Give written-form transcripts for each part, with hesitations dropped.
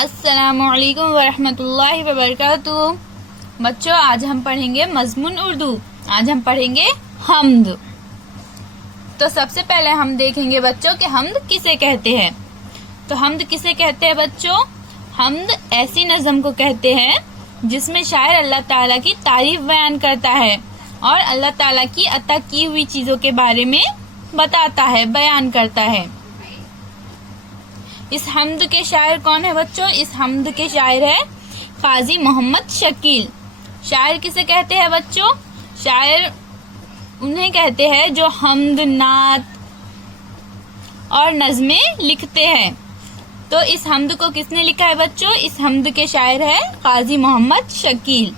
अस्सलामुअलैकुम वरहमतुल्लाहि वबरकातुहू। बच्चों, आज हम पढ़ेंगे मज़मून उर्दू। आज हम पढ़ेंगे हम्द। तो सबसे पहले हम देखेंगे बच्चों कि हम्द किसे कहते हैं। तो हम्द किसे कहते हैं बच्चों? हम्द ऐसी नज़म को कहते हैं जिसमें शायर अल्लाह ताला की तारीफ बयान करता है और अल्लाह ताला की अता की हुई चीजों के बारे में बताता है, बयान करता है। इस हम्द के शायर कौन है बच्चों? इस हम्द के शायर है काजी मोहम्मद शकील। शायर किसे कहते हैं बच्चों? शायर उन्हें कहते हैं जो हम्द, नात और नज़में लिखते हैं। तो इस हम्द को किसने लिखा है बच्चों? इस हम्द के शायर है काजी मोहम्मद शकील।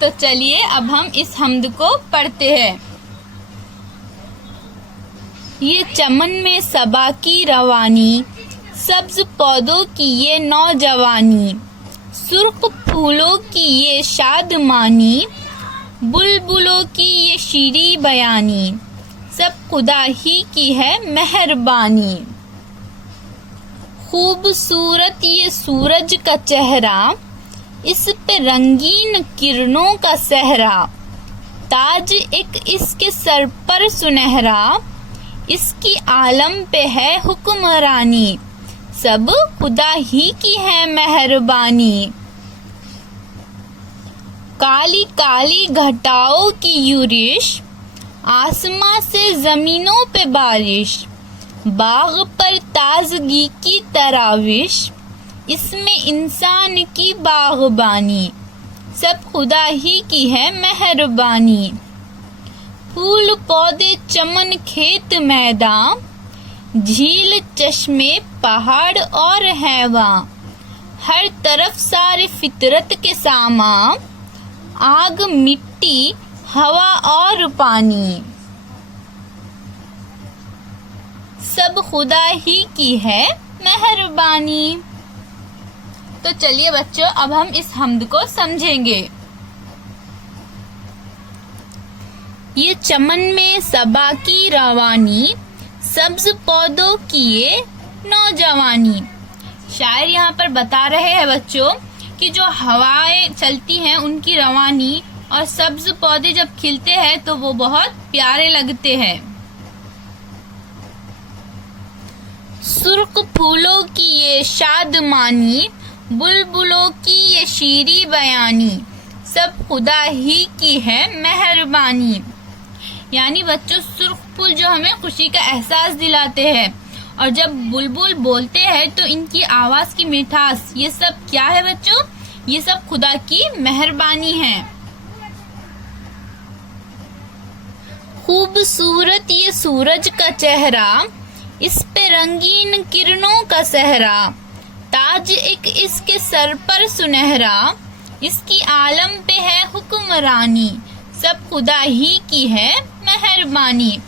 तो चलिए अब हम इस हम्द को पढ़ते हैं। ये चमन में सबा की रवानी, सब्ज पौधों की ये नौजवानी, सुर्ख फूलों की ये शादमानी, बुलबुलों की ये शीरी बयानी, सब खुदा ही की है मेहरबानी। खूबसूरत ये सूरज का चेहरा, इस पे रंगीन किरणों का सहरा, ताज एक इसके सर पर सुनहरा, इसकी आलम पे है हुक्मरानी, सब खुदा ही की है मेहरबानी। काली काली घटाओं की यूरिश, आसमां से जमीनों पे बारिश, बाग पर ताजगी की तराविश, इसमें इंसान की बागबानी, सब खुदा ही की है मेहरबानी। फूल पौधे चमन खेत मैदान, झील चश्मे पहाड़ और हैवां, हर तरफ सारे फितरत के सामान, आग मिट्टी हवा और पानी, सब खुदा ही की है मेहरबानी। तो चलिए बच्चों, अब हम इस हम्द को समझेंगे। ये चमन में सबा की रवानी, सब्ज पौधों की ये नौजवानी। शायर यहाँ पर बता रहे हैं बच्चों कि जो हवाएं चलती हैं उनकी रवानी और सब्ज पौधे जब खिलते हैं तो वो बहुत प्यारे लगते हैं। सुर्ख फूलों की ये शादमानी, बुलबुलों की ये शीरी बयानी, सब खुदा ही की है मेहरबानी। यानी बच्चों, सुर्ख फूल जो हमें खुशी का एहसास दिलाते हैं और जब बुलबुल बोलते हैं तो इनकी आवाज की मिठास, ये सब क्या है बच्चों? ये सब खुदा की मेहरबानी है। खूबसूरत ये सूरज का चेहरा, इस पे रंगीन किरणों का सहरा, ताज एक इसके सर पर सुनहरा, इसकी आलम पे है हुक्मरानी, सब खुदा ही की है मेहरबानी।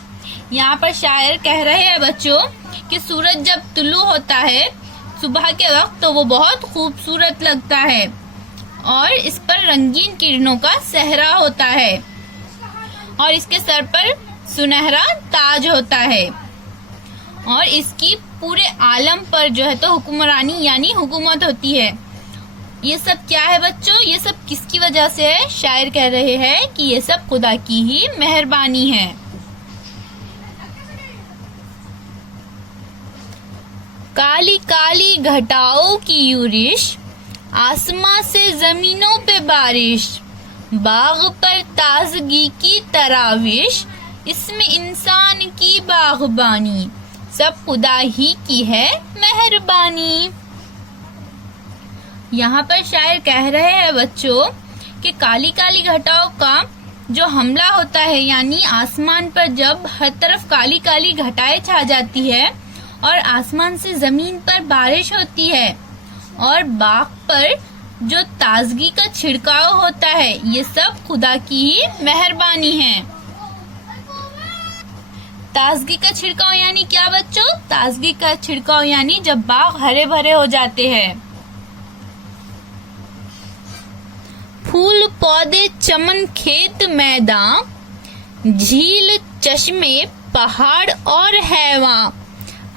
यहाँ पर शायर कह रहे हैं बच्चों कि सूरज जब तुलू होता है सुबह के वक्त तो वो बहुत खूबसूरत लगता है और इस पर रंगीन किरणों का सहरा होता है और इसके सर पर सुनहरा ताज होता है और इसकी पूरे आलम पर जो है तो हुक्मरानी यानी हुकूमत होती है। ये सब क्या है बच्चों? ये सब किसकी वजह से है? शायर कह रहे हैं कि ये सब खुदा की ही मेहरबानी है। काली काली घटाओं की यूरिश, आसमां से जमीनों पे बारिश, बाग पर ताजगी की तराविश, इसमें इंसान की बागबानी, सब खुदा ही की है मेहरबानी। यहाँ पर शायर कह रहे हैं बच्चों कि काली काली घटाओं का जो हमला होता है यानी आसमान पर जब हर तरफ काली काली घटाएं छा जाती है और आसमान से जमीन पर बारिश होती है और बाग पर जो ताजगी का छिड़काव होता है, ये सब खुदा की ही मेहरबानी है। ताजगी का छिड़काव यानी क्या बच्चों? ताजगी का छिड़काव यानी जब बाग हरे भरे हो जाते हैं। फूल पौधे चमन खेत मैदान, झील चश्मे पहाड़ और हैवां,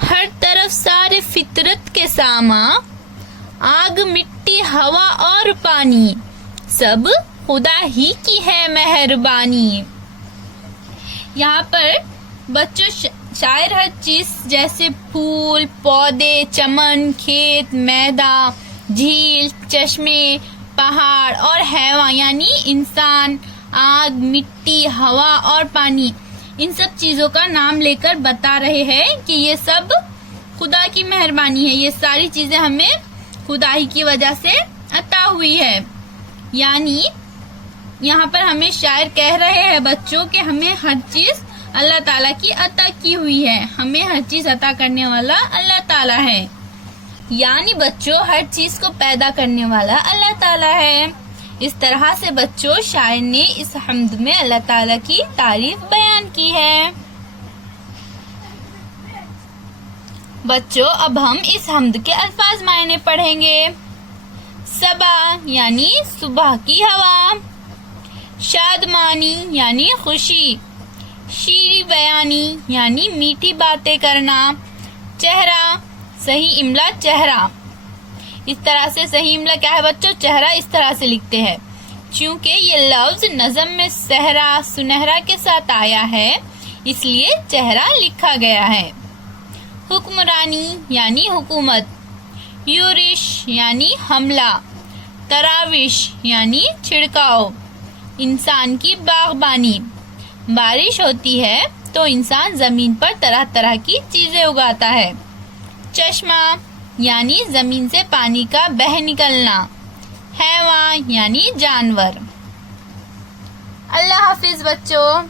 हर तरफ सारे फितरत के सामा, आग मिट्टी हवा और पानी, सब खुदा ही की है मेहरबानी। यहाँ पर बच्चों शायर हर चीज जैसे फूल, पौधे, चमन, खेत, मैदान, झील, चश्मे, पहाड़ और हैवान यानी इंसान, आग, मिट्टी, हवा और पानी, इन सब चीजों का नाम लेकर बता रहे हैं कि ये सब खुदा की मेहरबानी है। ये सारी चीजें हमें खुदा ही की वजह से अता हुई है। यानी यहाँ पर हमें शायर कह रहे हैं बच्चों कि हमें हर चीज अल्लाह ताला की अता की हुई है। हमें हर चीज अता करने वाला अल्लाह ताला है। यानी बच्चों हर चीज को पैदा करने वाला अल्लाह ताला है। इस तरह से बच्चों शायर ने इस हम्द में अल्लाह ताला की तारीफ बयान की है। बच्चों अब हम इस हम्द के अल्फाज मायने पढ़ेंगे। सबा यानी सुबह की हवा, शादमानी यानी खुशी, शीरी बयानी यानी मीठी बातें करना, चेहरा सही इमला चेहरा। इस तरह से सही इमला क्या है बच्चों? चेहरा इस तरह से लिखते हैं। क्योंकि ये लफ्ज नज़म में सहरा सुनहरा के साथ आया है इसलिए चेहरा लिखा गया है। हुक्मरानी यानी हुकूमत, यूरिश यानी हमला, तराविश यानी छिड़काव, इंसान की बागबानी, बारिश होती है तो इंसान जमीन पर तरह तरह की चीजें उगाता है। चश्मा यानी जमीन से पानी का बह निकलना, हैवान यानी जानवर। अल्लाह हाफिज बच्चों।